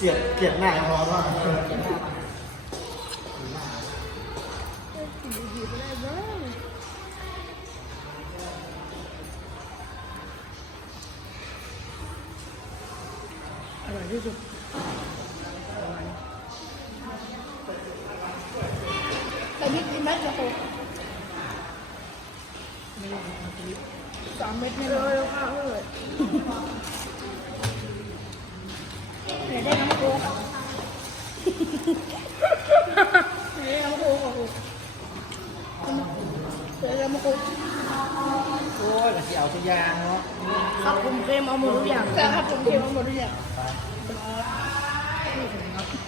kiểu kiểu này nó là Hãy subscribe cho kênh Ghiền Mì Gõ Để không bỏ lỡ những video hấp dẫn ครับผมเค็มเอาหมดทุกอย่างครับผมเค็มเอาหมดทุกอย่างไป